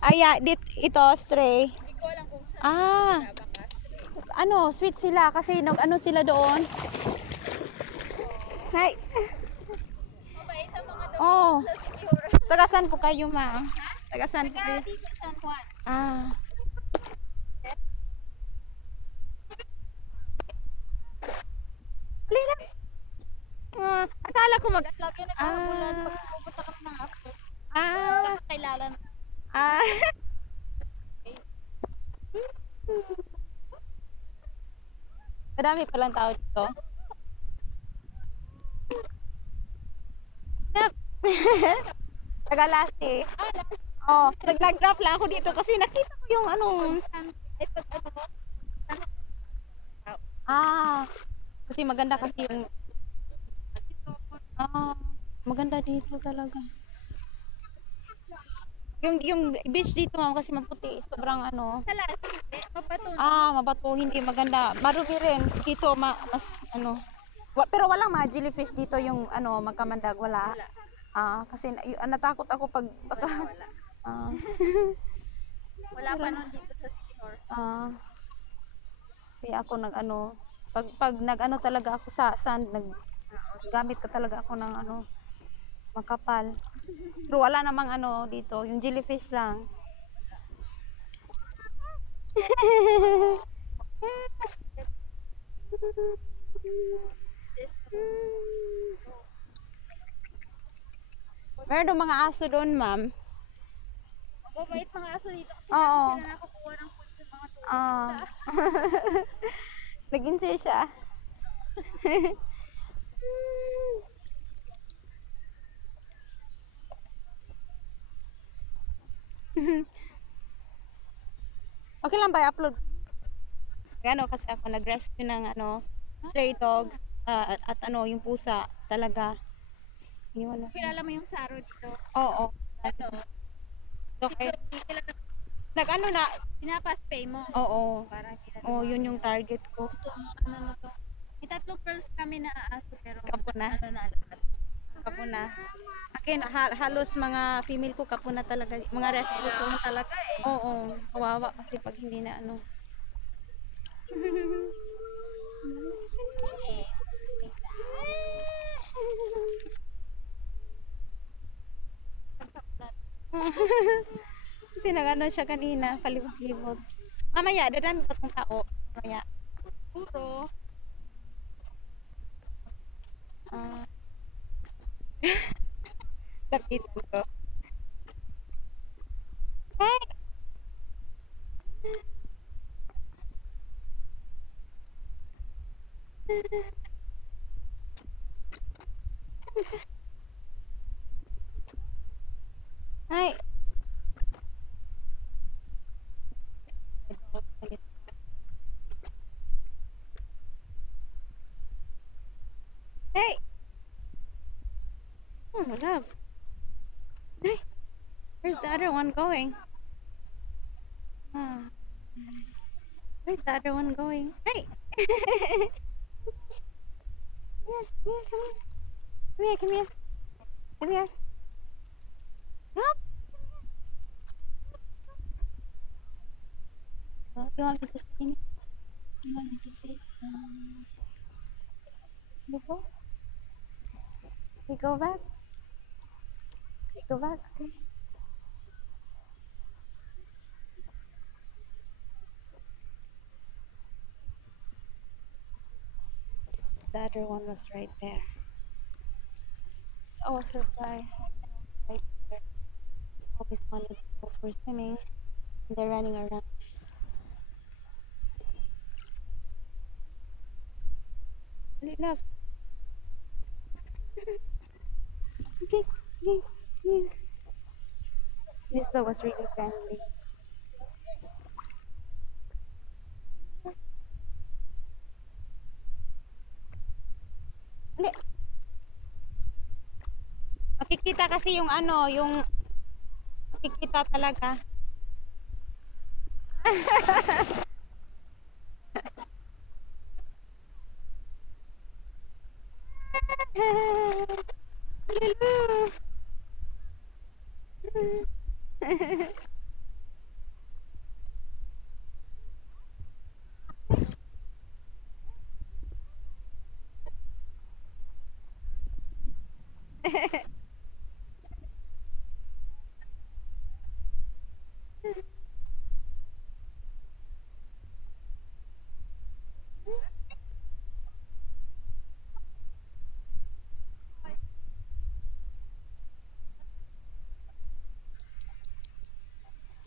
Ay, ito, stray. Hindi ko alam kung saan. Ah, Baka stray. ano, sweet sila kasi ano sila doon. Hi. Mabait ang mga dog Oh, sa secure. tagasan po kayo, ma. Tagasan po kayo. Taga dito San Juan. Ah. Alina. Akala ko Lagi nagkahabulan pag pupunta kami ng after. Ah. Kakakilala na. Ah. Madami palang tao dito. Yep. Tagalasi. Oh, nag-drop lang ako dito kasi nakita ko yung ano. Ah, kasi maganda kasi yung maganda dito talaga. Yung beach dito ma'am kasi maputi, sobrang ano. Sa lahat, hindi. Mabato. Mabato, hindi maganda. Marumi rin dito mas ano. Pero walang mga jellyfish dito yung ano magkamandag wala. Kasi natakot ako pag baka Wala. Wala pa nun dito sa secure. Kaya ako nag-ano, pag nag-ano talaga ako sa sand, gamit ka talaga ako ng ano, makapal. Pero wala namang ano dito, yung jellyfish lang. Meron daw mga aso doon, ma'am. Mabait mga aso dito kasi Oo. sila nakukuha ng food sa mga turista. Nag-enjoy siya. Okay lang ba i-upload? Gano kasi ako nag-rescue ng ano, stray dogs at ano, yung pusa talaga. Yun. Kilala mo yung Saro dito? Oo. Ano? Okay. Sila Nag-ano na? pinapaspay mo. Oo. Para hindi na Yun yung target ko. ano to. May 3 girls kami na aaso pero Kapuna. ano na lahat. Kapuna. Akin, halos mga female ko kapuna talaga. Mga rescue ko. Kailangan talaga eh. Oo. Kawawa kasi pag hindi na ano. Kasi nag-ano siya kanina, palibot-libot. Mamaya, dadami pa tong tao. Mamaya. Puro. Lapitan ko. Hey! Hi! Hey! Oh, love. Hey! Where's the other one going? Where's the other one going? Hey! Come here, come here. Come here. Come. You want me to see? You want me to see? Before? We go back? We go back, okay? The other one was right there. So I was surprised. Right there. Always wanted to go for swimming. And they're running around. Love. Okay. Lisa was really friendly. Hindi. Makikita kasi yung ano, yung makikita talaga. Lulu.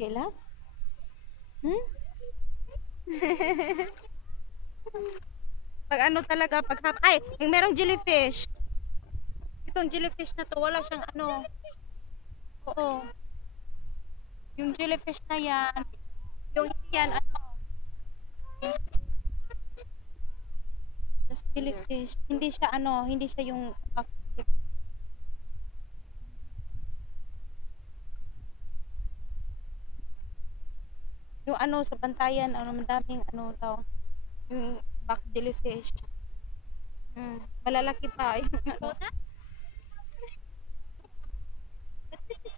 Kila? Hmm? Pag ano talaga, ay, yung merong jellyfish. Itong jellyfish na to, wala siyang ano. Oo. Yung jellyfish na yan, yung hindi yan, ano, just jellyfish. Hindi siya ano, hindi siya yung yung ano sa bantayan, ano, madaming ano daw, yung back jellyfish. Malalaki pa yung ano. But this is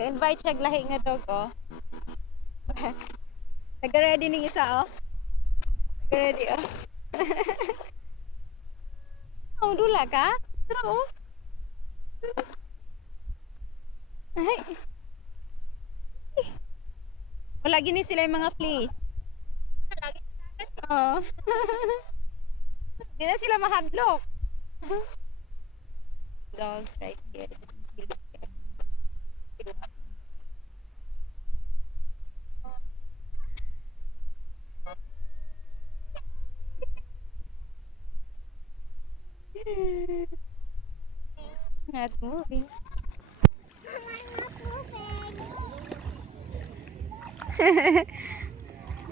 Invite siya lahi nga dog, oh. Nag-ready ning isa, oh. Nag-ready, oh. Oh, dula ka? Pero, oh. Ay. Wala gini sila yung mga fleas. lagi Oh. Di na sila mahadlok. Dogs right here. Not moving.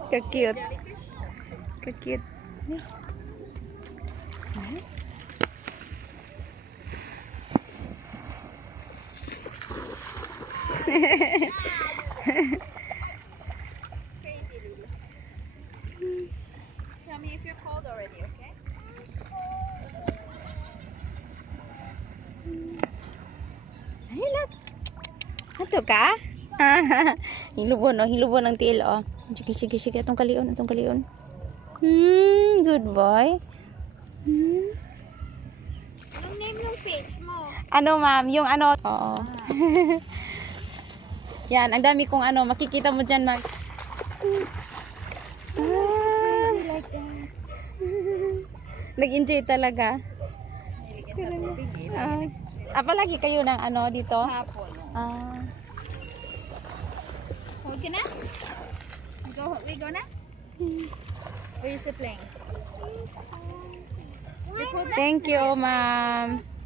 Ka-cute. Ka-cute. crazy, Lulu. Tell me if you're cold already, okay? Ay, look. Ato ka? Hilubon, oh. Hilubon ang tiil, oh. Sige, sige, sige. Atong kalion, atong kalion. Good boy. Anong name ng page mo? Ano, ma'am? Yung ano? Oo. Yan, ang dami kong ano. Makikita mo dyan, mag... Like that. Nag-enjoy talaga. Sa tubig eh. Palagi kayo ng ano dito? Hapon. Ah. Hold ka na? We go na? Or is it playing? Thank you, ma'am.